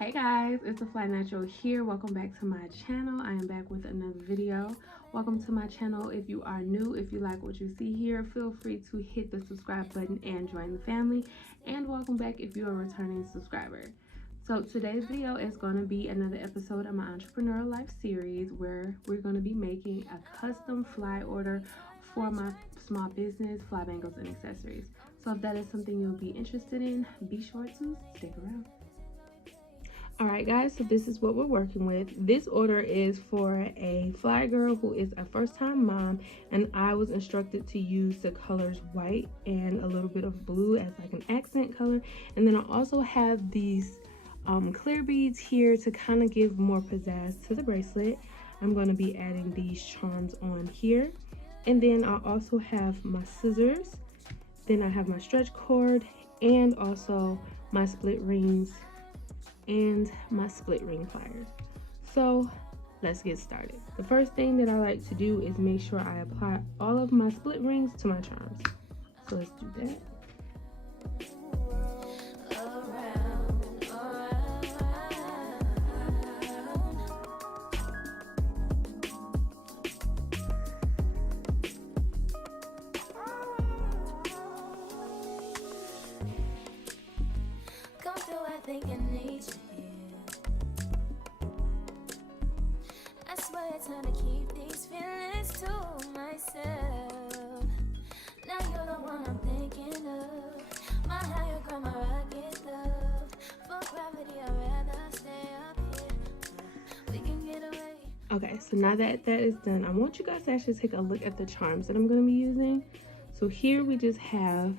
Hey guys, it's the Fly Natural here. Welcome back to my channel. I am back with another video. Welcome to my channel. If you are new, if you like what you see here, feel free to hit the subscribe button and join the family. And welcome back if you are a returning subscriber. So today's video is going to be another episode of my entrepreneurial life series where we're going to be making a custom fly order for my small business, Fly Bangles and Accessories. So if that is something you'll be interested in, be sure to stick around. Alright guys, so this is what we're working with. This order is for a fly girl who is a first-time mom, and I was instructed to use the colors white and a little bit of blue as like an accent color. And then I also have these clear beads here to kind of give more pizzazz to the bracelet. I'm going to be adding these charms on here. And then I also have my scissors. Then I have my stretch cord and also my split rings and my split ring pliers. So let's get started. The first thing that I like to do is make sure I apply all of my split rings to my charms. So let's do that. Trying to keep these feelings to myself. Now you're the one I'm thinking of. My higher ground, my rocket love. For gravity, I'd rather stay up here. We can get away. Okay, so now that that is done, I want you guys to actually take a look at the charms that I'm going to be using. So here we just have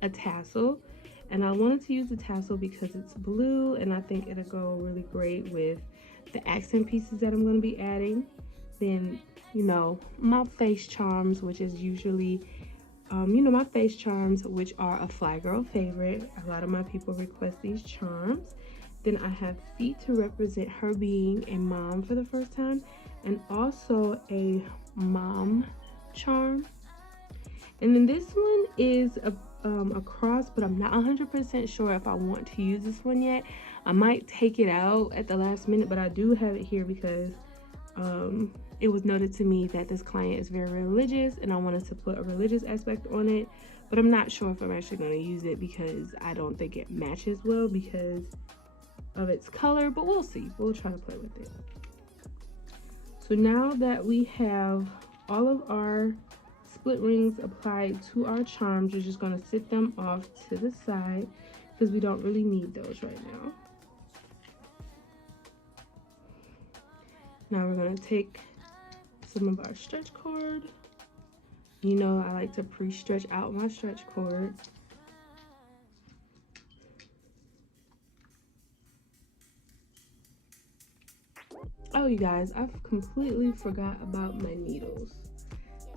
a tassel, and I wanted to use the tassel because it's blue, and I think it'll go really great with the accent pieces that I'm going to be adding. Then, you know, my face charms, which is usually, my face charms, which are a fly girl favorite. A lot of my people request these charms. Then I have feet to represent her being a mom for the first time, and also a mom charm. And then this one is a cross, but I'm not 100% sure if I want to use this one yet. I might take it out at the last minute, but I do have it here because it was noted to me that this client is very religious and I wanted to put a religious aspect on it, but I'm not sure if I'm actually going to use it because I don't think it matches well because of its color, but we'll see. We'll try to play with it. So now that we have all of our split rings applied to our charms, we're just going to sit them off to the side because we don't really need those right now. Now we're going to take some of our stretch cord. You know, I like to pre-stretch out my stretch cord. Oh, you guys, I've completely forgot about my needles.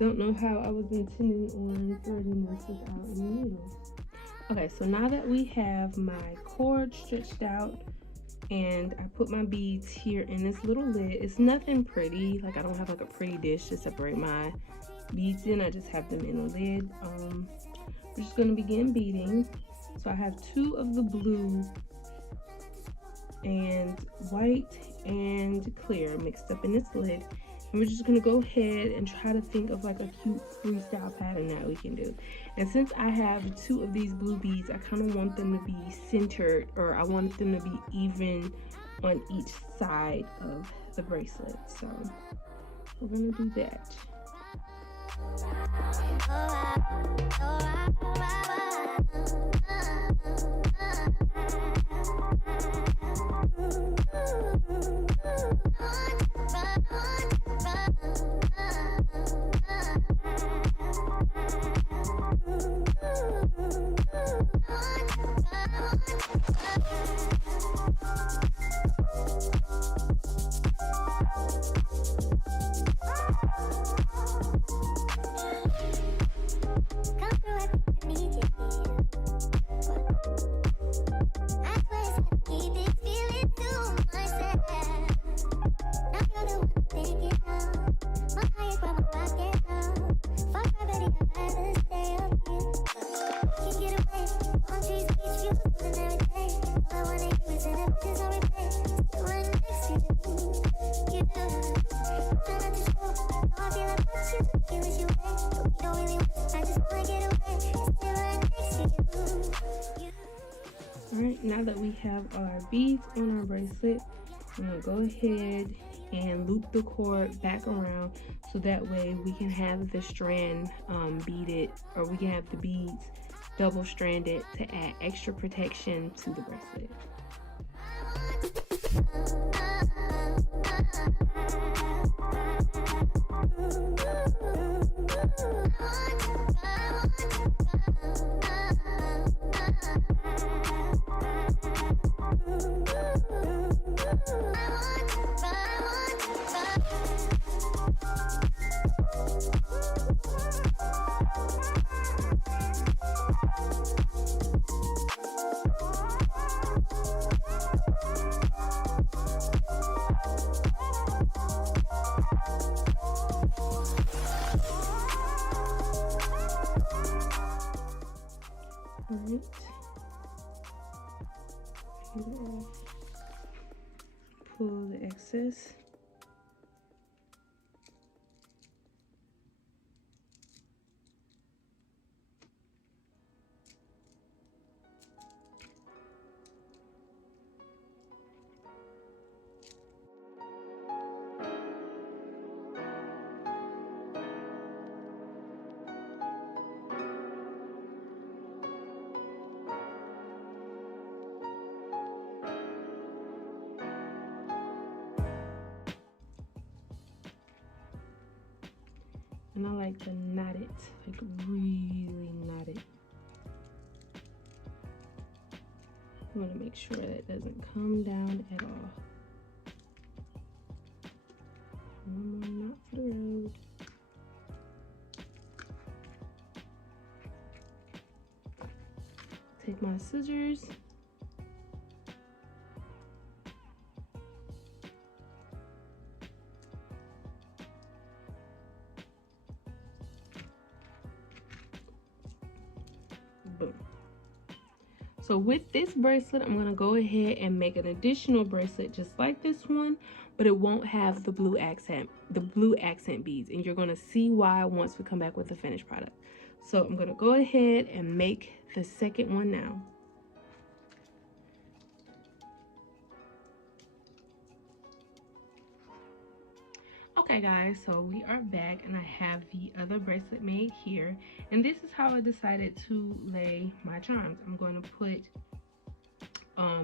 Don't know how I was intending on threading this without any needles. Okay, so now that we have my cord stretched out and I put my beads here in this little lid, it's nothing pretty. Like, I don't have like a pretty dish to separate my beads in. I just have them in a lid. We're just gonna begin beading. So I have two of the blue and white and clear mixed up in this lid. And we're just gonna go ahead and try to think of like a cute freestyle pattern that we can do. And since I have two of these blue beads, I kind of want them to be centered, or I want them to be even on each side of the bracelet. So we're gonna do that. Keep it feeling to myself. Now you're the one thinking now that we have our beads on our bracelet, I'm gonna go ahead and loop the cord back around so that way we can have the strand beaded, or we can have the beads double stranded to add extra protection to the bracelet. Alright. Pull the excess. And I like to knot it, like really knot it. I want to make sure that doesn't come down at all. One more knot for the road. Take my scissors. Boom. So with this bracelet, I'm gonna go ahead and make an additional bracelet just like this one, but it won't have the blue accent beads, and you're gonna see why once we come back with the finished product. So I'm gonna go ahead and make the second one now. Okay guys, so we are back and I have the other bracelet made here, and this is how I decided to lay my charms. I'm going to put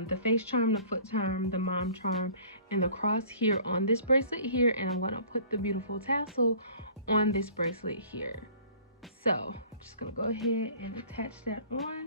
the face charm, the foot charm, the mom charm, and the cross here on this bracelet here, and I'm going to put the beautiful tassel on this bracelet here. So I'm just going to go ahead and attach that on.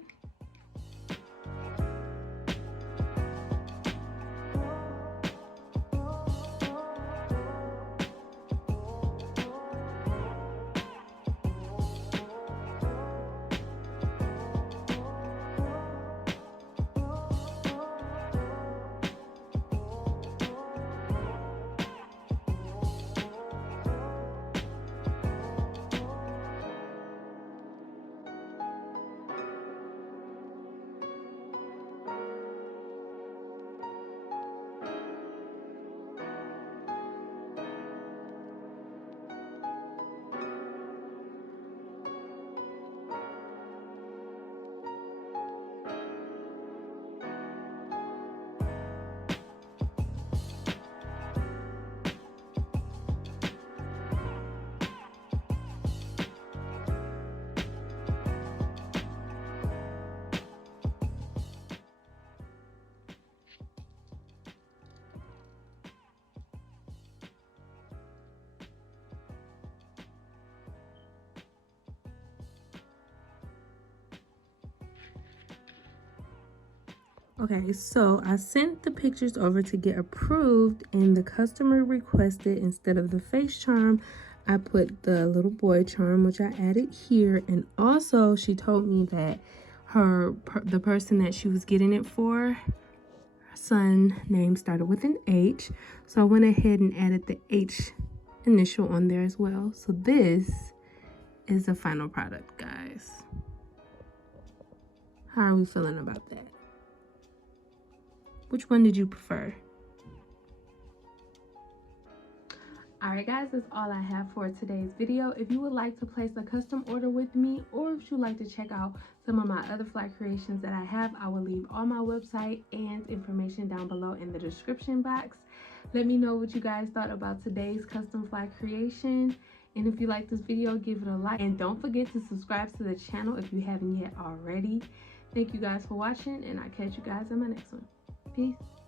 Okay, so I sent the pictures over to get approved, and the customer requested, instead of the face charm, I put the little boy charm, which I added here. And also she told me that the person that she was getting it for, her son name started with an H, so I went ahead and added the H initial on there as well. So this is the final product, guys. How are we feeling about that? Which one did you prefer? Alright guys, that's all I have for today's video. If you would like to place a custom order with me, or if you'd like to check out some of my other fly creations that I have, I will leave all my website and information down below in the description box. Let me know what you guys thought about today's custom fly creation. And if you like this video, give it a like. And don't forget to subscribe to the channel if you haven't yet already. Thank you guys for watching, and I'll catch you guys in my next one. Peace.